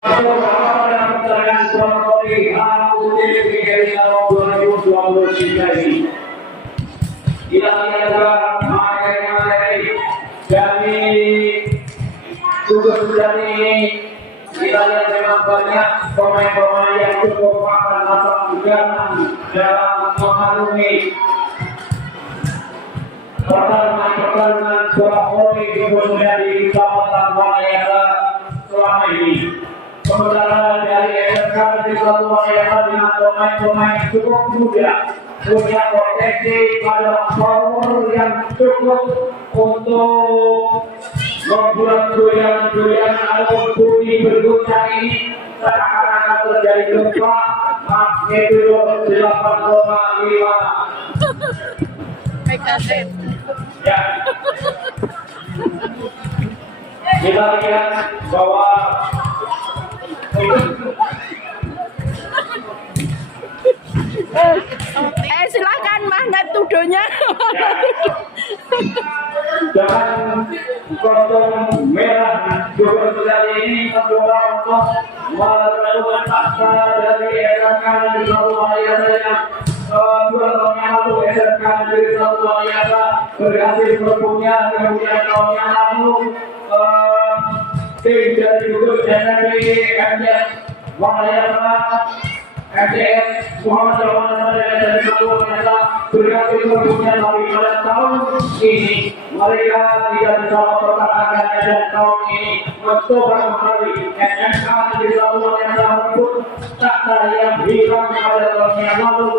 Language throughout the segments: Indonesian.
tugas dari kita lihat memang banyak pemain-pemain yang cukup akan masuk jangan dalam mengarungi pertarungan bola voli khususnya di kawasan Walayasa selama ini. Sementara dari SMK di satu Walayasa dengan pemain-pemain cukup muda, punya potensi pada power yang cukup untuk membuat goyang-goyang atau bunyi berguncang ini seakan-akan terjadi gempa magnitudo 8,5. Ya. Kita lihat bahwa silakan magnet tuduhnya. Jangan kostum merah juga sekali ini mencoba untuk melakukan paksa dari SMK di satu Walayasa yang 2 tahun yang lalu SMK di satu Walayasa berhasil berpunya, kemudian tahun yang lalu tim dari gugus dari MJS Walayasa MJS Muhammad Ramadhan dari satu Walayasa berhasil berpunya, tapi pada tahun ini mereka tidak bisa mempertahankannya dan tahun ini mencoba kembali SMK di satu Walayasa merebut takhta yang hilang pada tahun yang lalu.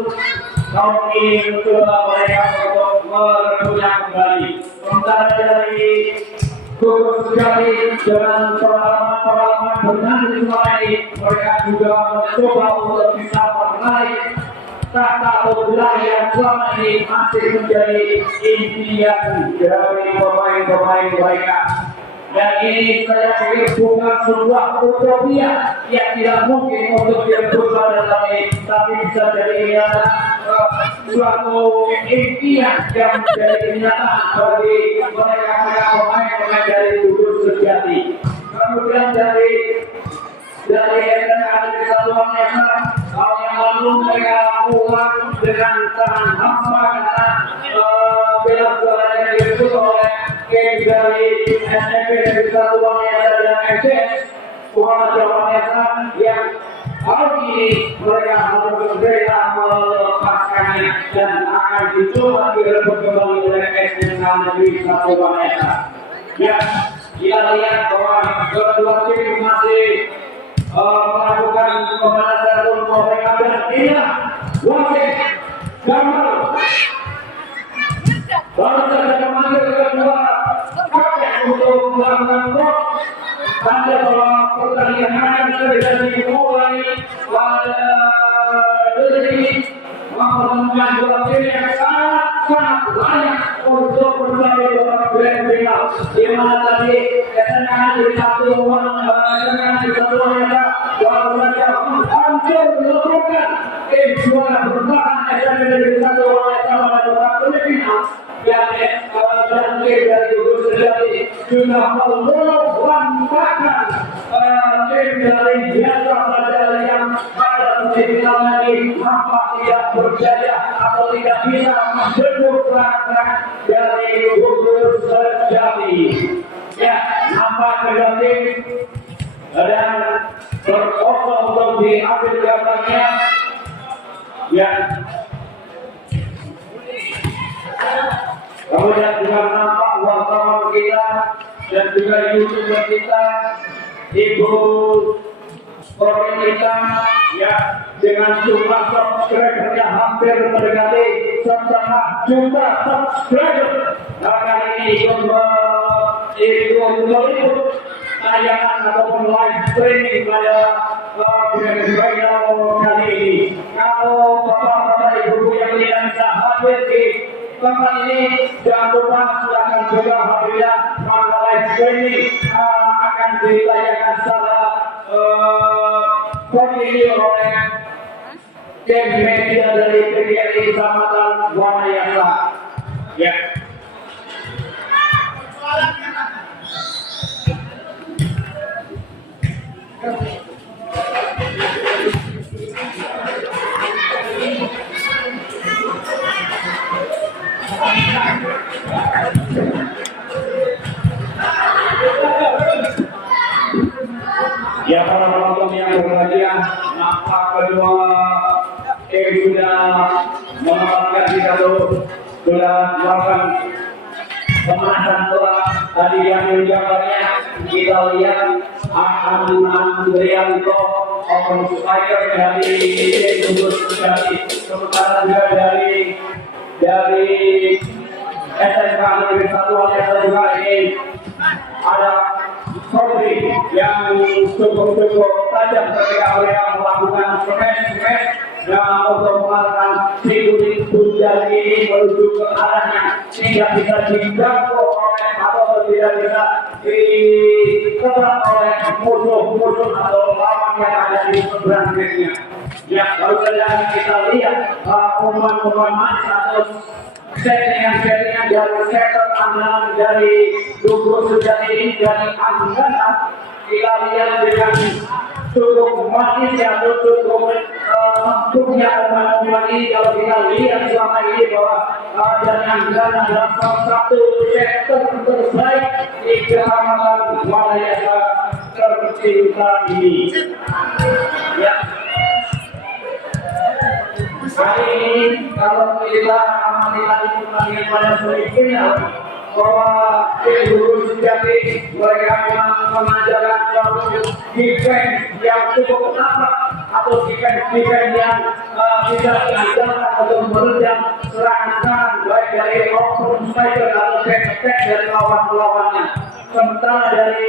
Tahun ini mencoba mereka untuk merebutnya kembali. Sementara dari gugus sekali dengan pengalaman bermain selama ini, mereka juga mencoba untuk bisa meraih takhta bola yang selama ini masih menjadi impian dari pemain-pemain mereka. Dan ini saya pikir bukan sebuah utopia yang tidak mungkin untuk direbut pada tahun ini, tapi bisa jadi suatu impian yang menjadi kenyataan bagi mereka pemain-pemain dari gugus sejati. Kemudian dari SMK Kesatuan Walayasa tahun yang lalu mereka pulang dengan tangan hampa karena bela juara yang direbut oleh tim dari SMP Kesatuan Walayasa dan MJS Muhammad Ramadhan yang tahun ini mereka harus berbeda melepaskannya dan akan dicoba direbut kembali oleh SMK Negeri Kesatuan Walayasa. Ya, kita lihat bahwa kedua tim masih melakukan pemanasan untuk mereka dan inilah wasit Jamal baru saja memanggil kedua kakek untuk melakukan gol. Tanda bahwa pertandingan akan segera dimulai pada detik ini, mempertemukan dua tim yang sangat layak untuk bermain di babak grand final, di mana tadi kesenangan di satu Walayasa baru saja hampir dilakukan tim juara bertahan SMP Negeri 1 Walayasa pada babak semifinal dan tim dari gugus sejati juga melompat tim dari biasa saja yang pada semifinal lagi nampak tidak berjaya atau tidak bisa menjemput langkah dari gugus sejati. Ya, nampak kedua tim dan berkosong untuk diambil gambarnya. Ya, kemudian juga nampak wartawan kita dan juga YouTuber kita, Ibu Korin kita, ya, dengan jumlah subscriber yang hampir mendekati 1,5 juta subscriber. Kali ini ikut meliput tayangan ataupun live streaming pada grand final kali ini. Kalau bapak-bapak ibu yang tidak bisa hadir di tempat ini, jangan lupa silakan juga apabila maka live streaming akan ditayangkan secara kontinu oleh tim media dari PGRI Kecamatan Walayasa. Ya. Ya para penonton yang berbahagia, maka kedua tim sudah menempatkan di satu, sudah melakukan pemanasan bola. Tadi yang gambarnya kita lihat Andrianto open striker dari Kudus, sementara juga dari SMK Negeri 1 juga ini ada Sobri yang cukup tajam ketika mereka melakukan smash dan untuk mengalahkan si Bujang ini menuju ke arahnya tidak bisa dijangkau oleh atau tidak bisa diterap oleh musuh atau lawan yang ada di seberang netnya. Ya, baru saja kita lihat pemain manis atau settingan dari sektor andalan dari Dugo Sujati ini dari Anggana kita lihat dengan cukup manis ya, cukup punya pemain ini. Kalau kita lihat selama ini bahwa dari Anggana adalah salah satu sektor terbaik di Kecamatan Walayasa tercinta ini. Ya. Hari ini kalau kita amati tadi pertandingan pada sore final bahwa tim Dugo Sujati mereka mengajarkan suatu defense yang cukup ketat atau defense yang bisa diandalkan untuk meredam serangan baik dari open striker atau back dari lawan-lawannya. Sementara dari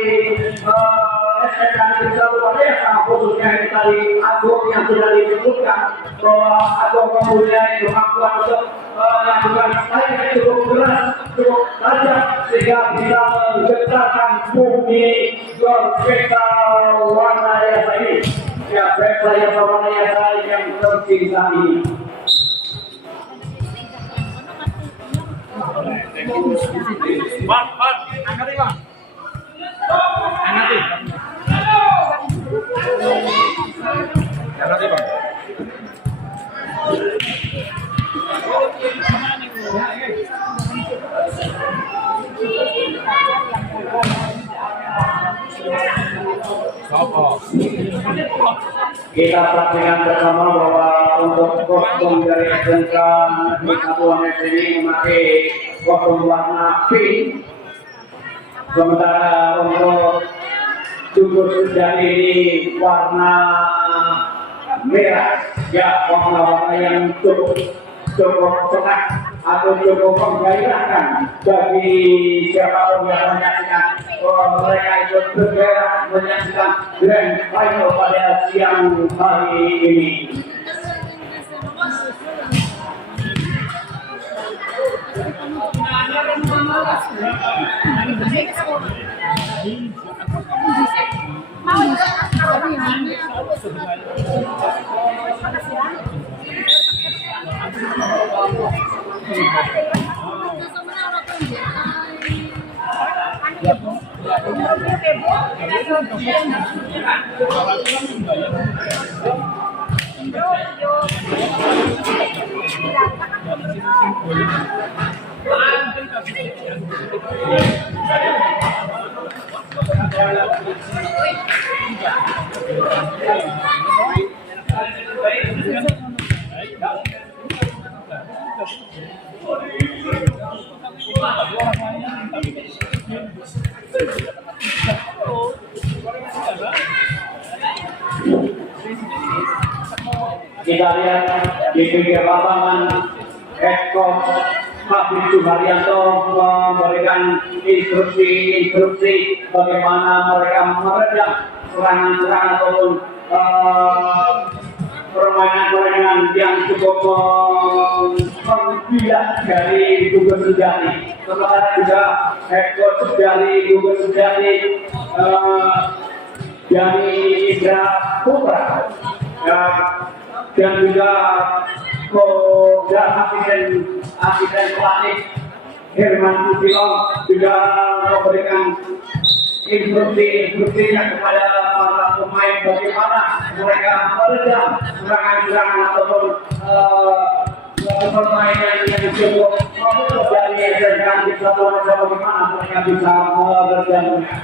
SMK Negeri 1 Walayasa khususnya dari Agung yang sudah disebutkan bahwa Agung mempunyai kemampuan untuk melakukan fight cukup keras, cukup tajam sehingga bisa menggetarkan bumi gol Spektakel Walayasa ini. Ya, Spektakel Walayasa yang tercinta ini. Bang, angkat nih bang. Angkat nih. Angkat nih bang. Kita perhatikan bersama bahwa untuk kostum dari SMK Negeri 1 Walayasa ini memakai kostum warna pink. Sementara untuk Dugo Sujati ini warna merah, ya warna-warna yang cukup cerah atau cukup menggairahkan bagi siapapun yang menyaksikan. Mereka ikut bergerak menyaksikan grand final pada siang hari ini. Kita lihat di pinggir lapangan head coach Habib Suharyanto memberikan instruksi bagaimana mereka meredam serangan-serangan ataupun permainan yang cukup membiak dari Dugo Sujati. Sementara juga head coach dari Dugo Sujati dari Indra Putra dan juga asisten pelatih Herman Susilo juga memberikan instruksinya kepada para pemain bagaimana mereka meredam serangan-serangan ataupun permainan yang cukup dari SMK Negeri 1 Walayasa, bagaimana mereka bisa meredamnya.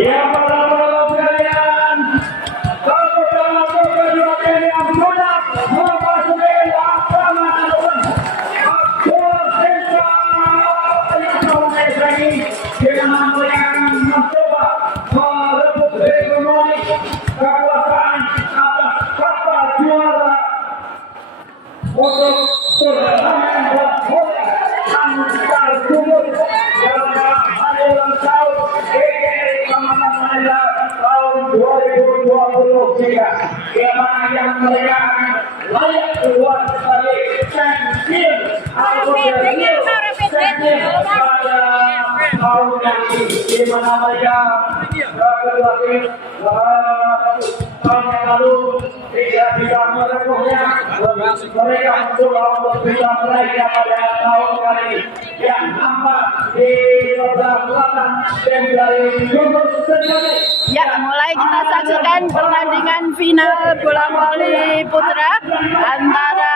Ya para sekalian, satu dalam kedua tim yang sudah memasuki lapangan aktor senta yang sampai lagi dengan mereka mencoba merebut hegemoni kekuasaan atas kapal juara untuk turnamen bola antar sumur dalam hari ulang tahun tahun 2023 yang mana yang mereka akan layak keluar sebagai champion atau champion pada tahun ini di mana mereka kedua tim tahun yang lalu tidak bisa merebutnya mereka mencoba untuk bisa meraih pada tahun kali ini yang nampak di sebelah selatan tim dari Yunus sendiri. Ya, mulai kita saksikan pertandingan final bola voli putra antara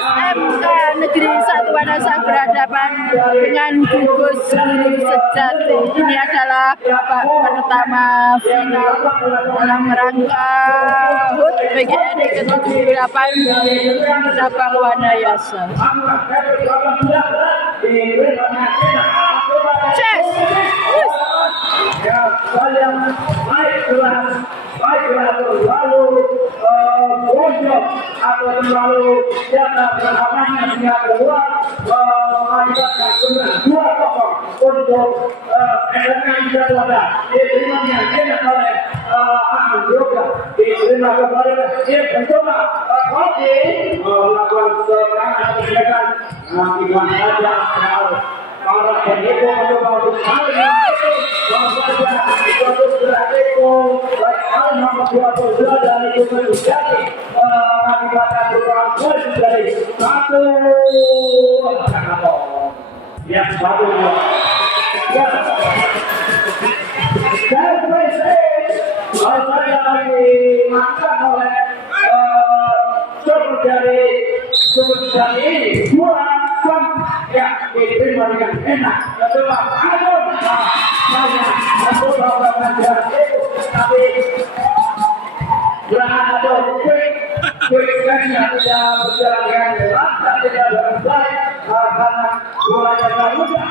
SMK Negeri 1 Wanasa berhadapan dengan Gugus Guru Sejati. Ini adalah babak pertama final dalam rangka HUT PGRI ke-78 cabang Wanayasa. Cheers! Ya, kalian baiklah terlalu bonyok atau terlalu jatah berhalangan sehingga keluar mengakibatkan kemenangan 2-0 untuk SMK Jatwada. Diterimanya tidak oleh Ahmad Yoga, diterima kembali dia mencoba Kopi melakukan serangan pencegahan akibat saja para pendukung mencoba untuk saling dari Gubernur Jati mengakibatkan perubahan poin dari 1 ya 1 ya saya dimakan oleh sumber dari ini ya diterima dengan enak coba aduh saya mencoba belajar itu tapi jangan ada quick-nya tidak berjalan dengan lancar tidak dengan baik karena bolanya tidak mudah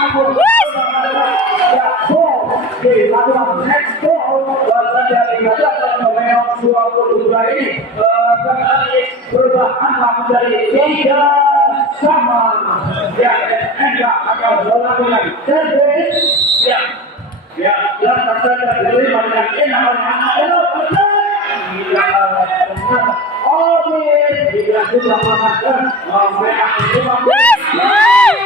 aku ya dilakukan next ball saja tidak memang 22 ini perubahan menjadi 3 sama ya enggak akan melakukan service ya dan ternyata diterima dengan enak oleh anak-anak tidak juga mengatakan mereka cuma terlalu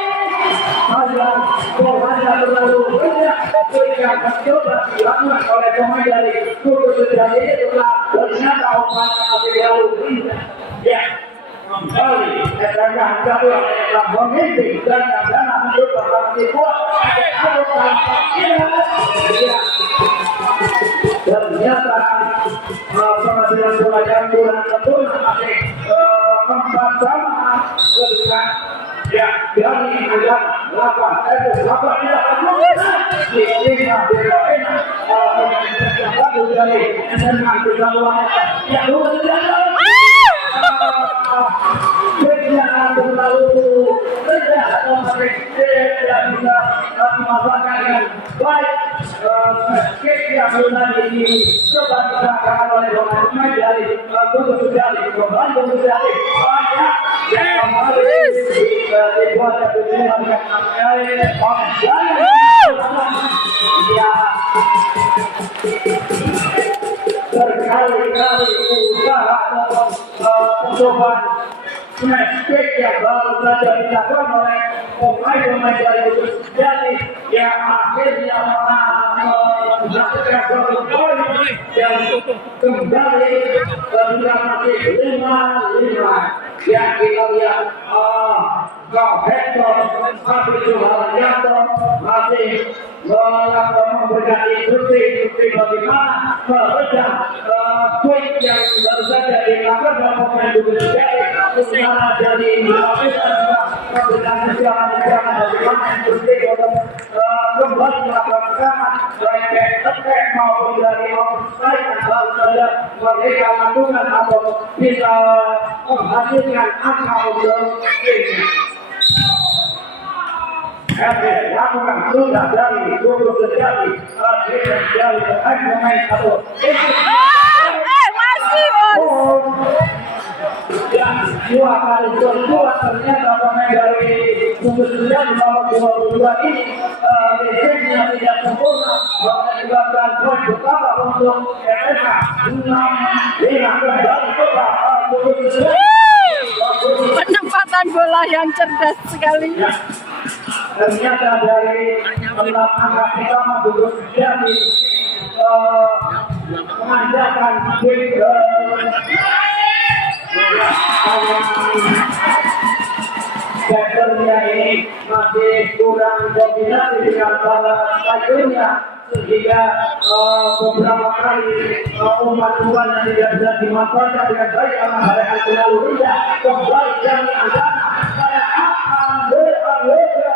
banyak yang mencoba dilakukan oleh pemain dari Gugus Sejati ini telah ternyata umpannya masih jauh ya kembali SMK Jatwada telah memimpin dan karena mencoba masih kuat harus ternyata pengadilan bola yang bulan tentunya masih 4 sama kedudukan ya dari agama 8 tidak diterima dari SMK Jatwada yang terlalu rendah atau tidak bisa dimanfaatkan dengan baik yang sudah dicoba digunakan oleh pemain dari Gugus Sejati banyak yang kembali dibuat dengan ya berkali-kali usaha percobaan smash yang baru saja dilakukan oleh pemain-pemain dari Gugus Sejati yang akhirnya melakukan suatu poin yang kembali sudah masih 5-5 yang kita lihat Kau Hector masih Suharyanto masih memberikan instruksi bagaimana meredam quick yang baru saja dilakukan oleh pemain Gugus Sejati, di mana dari lapis Jangan bagaimana yang penting untuk kembali melakukan baik attack maupun dari offside atau saja mereka lakukan atau bisa menghasilkan angka untuk ini. Lakukan sudah dari 20 jari dari pemain atau masih bos. Ya, dua kali kedua ternyata pemain dari Bundesliga di bawah 22 ini defensnya tidak sempurna, menyebabkan poin pertama untuk mereka 6-5 kembali coba Bundesliga. Penempatan bola yang cerdas sekali. Ya, ternyata dari enam angka pertama Bundesliga mengandalkan sektornya ini masih kurang kombinasi dengan para tajurnya sehingga beberapa kali umpan-umpan yang tidak bisa dimanfaatkan dengan baik karena mereka terlalu rendah kembali dari Andana pada akan beralega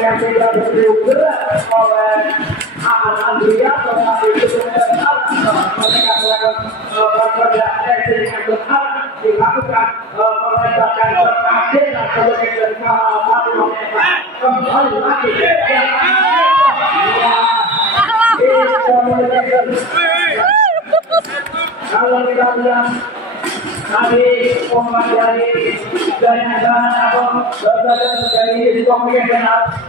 yang tidak bergerak oleh Andrea tetapi itu mereka melakukan dilakukan menembakkan berkasih dan sebagai kembali lagi kalau kita bilang tadi dari Andana atau dari pemilihan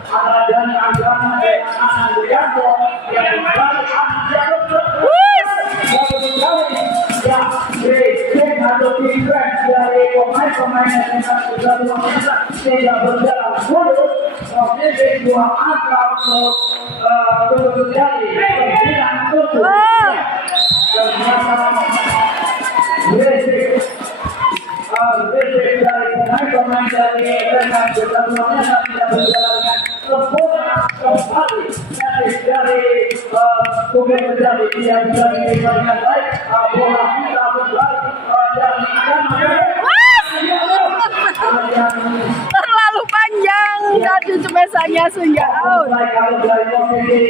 antara dari Andana dan Andrianto yang kembali atau defense dari pemain-pemain yang tidak berjalan mulus memiliki dua angka untuk terjadi dari pemain-pemain dari mereka sebenarnya tidak berjalan sempurna kembali dari kemudian menjadi tidak bisa dimainkan baik bola kita kembali terlalu panjang tadi cepesanya sehingga out. Kalau dari posisi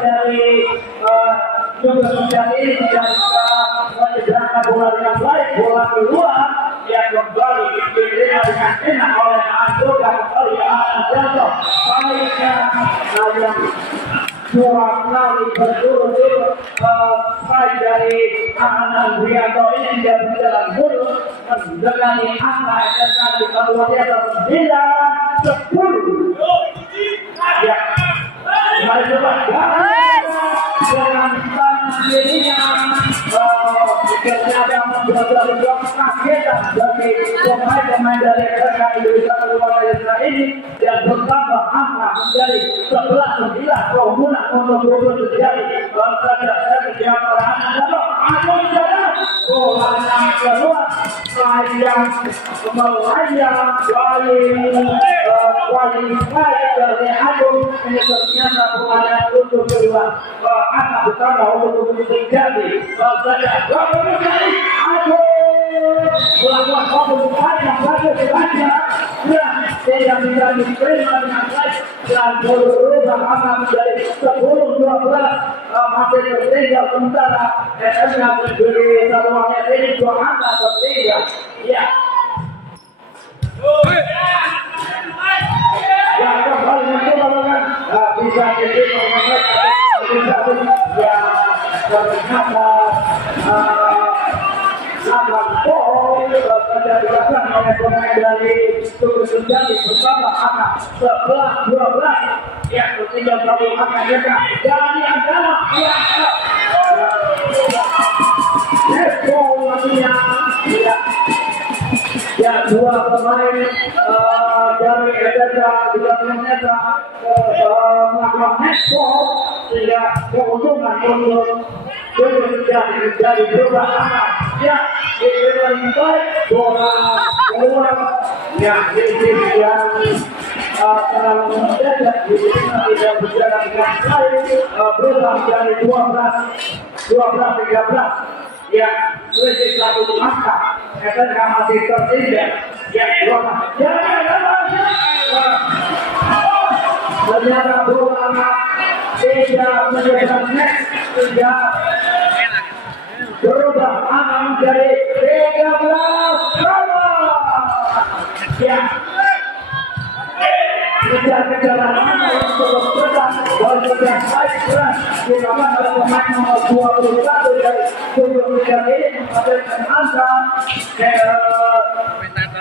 dari juga menjadi tidak bisa menyederhanakan bola dengan baik, bola keluar yang kembali diterima dengan enak oleh Andro dan kembali Andro baiknya yang dua kali berturut-turut baik dari Andrianto ini tidak berjalan mulus mendekati angka yang tadi kalau dia 9-10 ya mari coba dengan tangan dirinya ternyata membuat kagetan bagi pemain-pemain dari mereka Indonesia luar biasa ini yang bertambah angka menjadi 11-9 keunggulan untuk 20 jari saja setiap orang ada bola yang keluar sayang melayang dari kualitas dari Agung ini ternyata bola untuk keluar angka bertambah untuk 20 jari saja 20 jari Agung melakukan komunikasi yang bagus saja ya tidak bisa diterima dengan baik dan berubah angka menjadi 10-12 masih tertinggal sementara SM-nya berdiri satu menit ini dua angka tertinggal ya ya kembali mencoba bisa diterima dengan baik ya ternyata pada dirasakan oleh pemain dari Tugu Sejati bersama angka 11-12 yang tertinggal satu angka mereka dari Andana yang Nesko maksudnya ya dua pemain dari Edesa juga ternyata melakukan Nesko sehingga keuntungan untuk Tugu Sejati menjadi berubah angka ya ini lebih baik bola keluar yang terlalu mendadak di tidak berjalan dengan baik, berubah dari 12-13. Ya, selisih 1 angka. SNK masih tertindak. Ya, 2. Ternyata bola tidak menjadi next, tidak berubah angka menjadi 13. Ya, kejar-kejaran untuk bergerak dan baik keras dilakukan oleh pemain nomor 21 dari Indonesia ini menghasilkan angka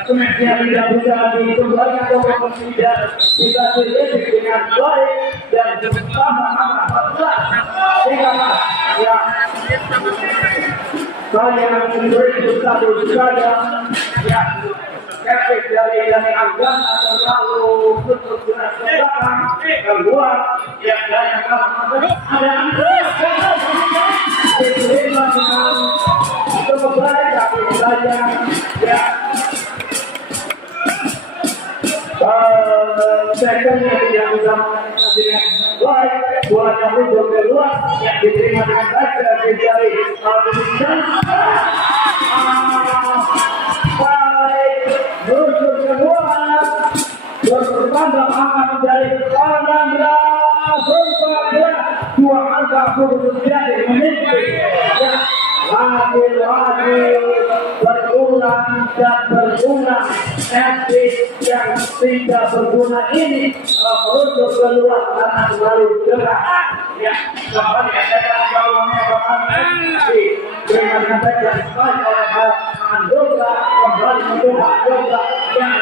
kemudian tidak bisa dikembalikan ke posisi dan bisa diedit dengan baik dan bersama angka 14 sehingga ya saya memberi satu saja ya efek dari anggaran terlalu bergerak ke belakang keluar yang dari ada diterima dengan terbaik tapi saja ya secondnya tidak bisa dengan baik bola yang muncul keluar yang diterima dengan baik dari muncul keluar bertambah angka menjadi 16 dua angka sudah menjadi menit ya lagi berulang dan berulang etik yang tidak berguna ini merujuk keluar karena terlalu deras ya kembali saya kalau dengan saja dipakai oleh Andola kembali mencoba Andola yang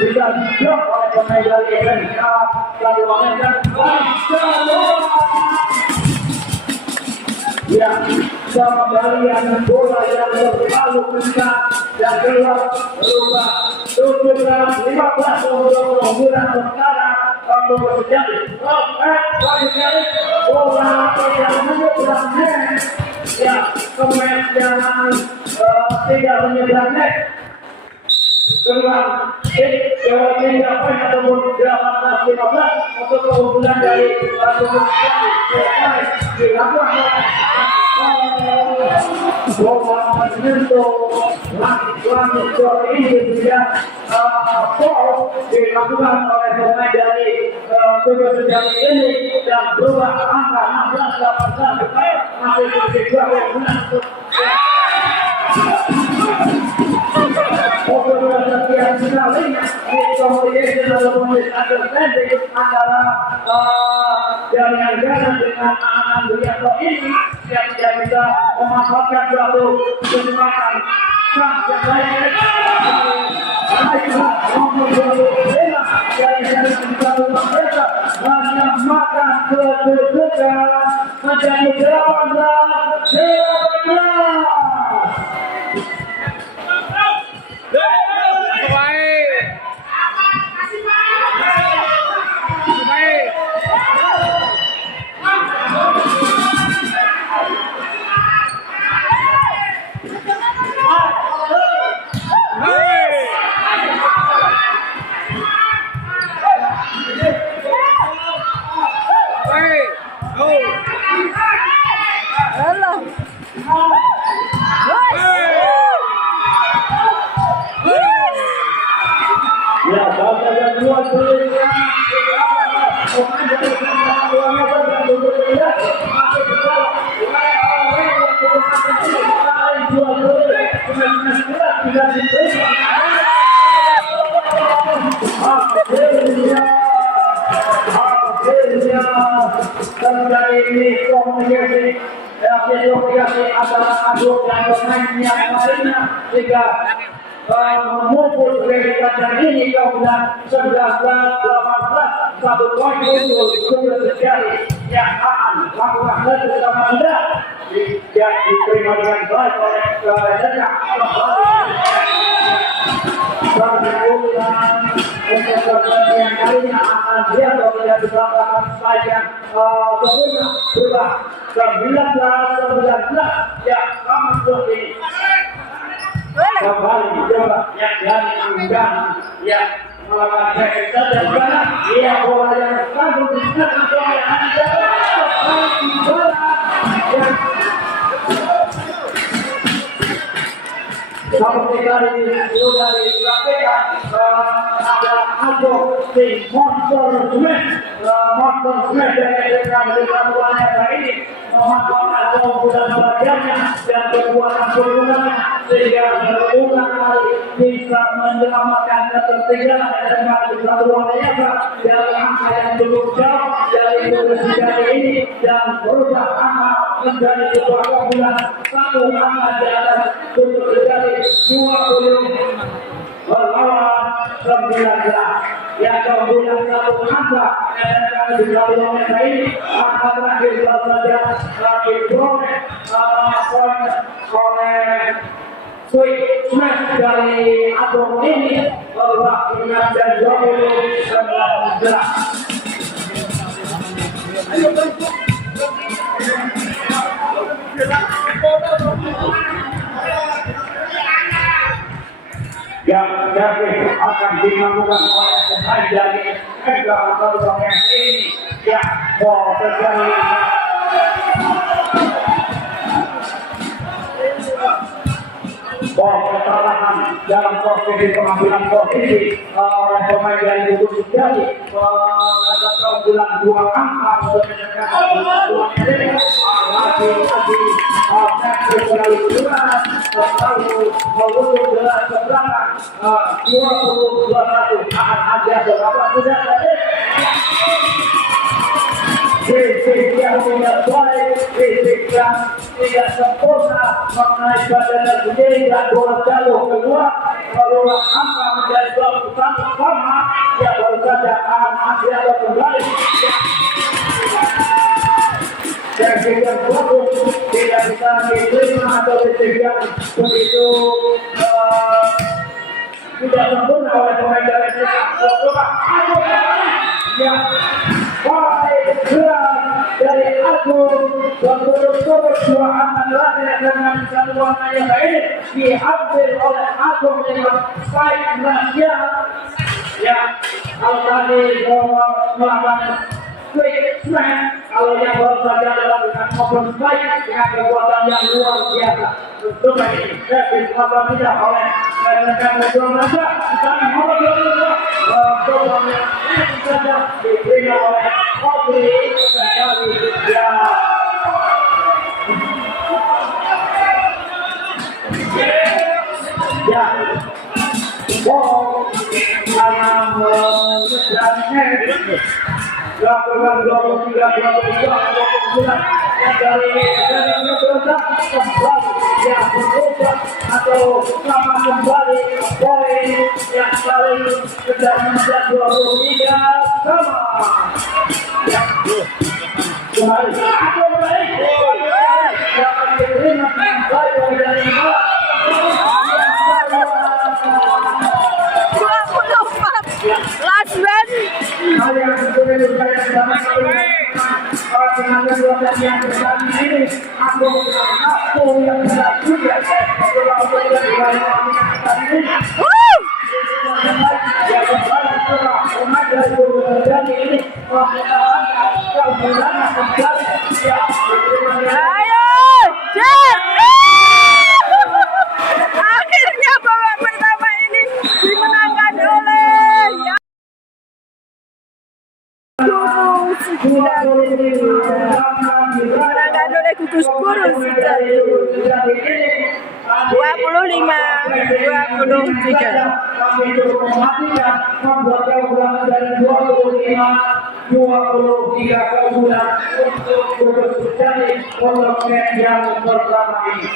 bisa dijawab oleh pemain dari SNK lalu mengejar ya kembalian bola yang terlalu kencang dan keluar berubah 17-15 untuk keunggulan sementara untuk terjadi bola tidak menyeberang net ya pemain jangan tidak menyeberang net keluar tidak poin ataupun 18-15 untuk keunggulan dari dilakukan bola menyentuh langit skor ini tidak foul dilakukan oleh pemain dari tugas sejati ini dan berubah angka 16-18 masih juga keunggulan untuk yang sekalinya communication atau understanding antara dari anggaran dengan Andrianto ini yang tidak bisa memanfaatkan suatu kesempatan yang baik nomor 25 dari satu mereka banyak makan kedudukan menjadi 18-17. Terjadi komunikasi antara aduk dan pemain yang lainnya sehingga memukul dari kandang ini kemudian 19-18 satu poin itu sudah terjadi yang akan lakukan bersama Anda yang diterima dengan baik oleh SNK untuk yang kalinya akan dia tidak dilakukan saja sempurna berubah 19-19 ya sama seperti kembali coba ya dari anggaran ya melakukan back dan bola. Iya, bola yang langsung diserang oleh Anda. Bola yang seperti tadi sudah disampaikan adalah Ajo si monster smash dengan wanita ini memanfaatkan keunggulan badannya dan kekuatan turunannya sehingga berulang kali bisa menyelamatkan ketertinggalan dengan satu wanita dari angka yang cukup jauh dari posisi ini dan berubah angka menjadi sebuah keunggulan satu angka di atas untuk terjadi 20 melawan 19 yang kemudian satu angka yang di kilometer ini angka terakhir baru saja diperoleh oleh Sweet Smash dari Agung ini berubah dengan dan 2019. Yang akan dilakukan oleh pemain dari Edgar Torres ini ya terjadi kesalahan dalam posisi pengambilan posisi oleh pemain dari Bukit Jadi ada keunggulan 2 angka untuk menyebabkan lagi selalu mengunduh gelar ke belakang 20-21 akan ada beberapa sudah tadi fisik yang tidak baik, fisik yang tidak sempurna mengenai badannya sendiri dan bola jauh keluar berulang angka menjadi 21 sama ya baru saja akan ada kembali yang tidak bagus tidak bisa diterima atau disediakan begitu tidak sempurna oleh pemain dari yang baik dari Agung berturut-turut 2 anak lagi dengan satu warna yang ini diambil oleh Agung dengan baik Nasional ya kalau tadi melakukan Quick Smash kalau yang baru saja adalah dengan open baik dengan kekuatan yang luar biasa untuk ini disebabkan tidak oleh rekan kedua mereka dan nomor 22 programnya ini saja diberi oleh Audrey sekali ya karena menyeberangnya lakukan 23 yang dari yang berubah atau sama kembali poin yang paling sedang menjadi 23 sama ya kembali aku baik yang akan diterima baik dari Last man. Akhirnya babak pertama ini dimenangkan oleh dimenangkan oleh Gugus Gurus 23 keunggulan untuk Gugus Jadi untuk yang pertama ini.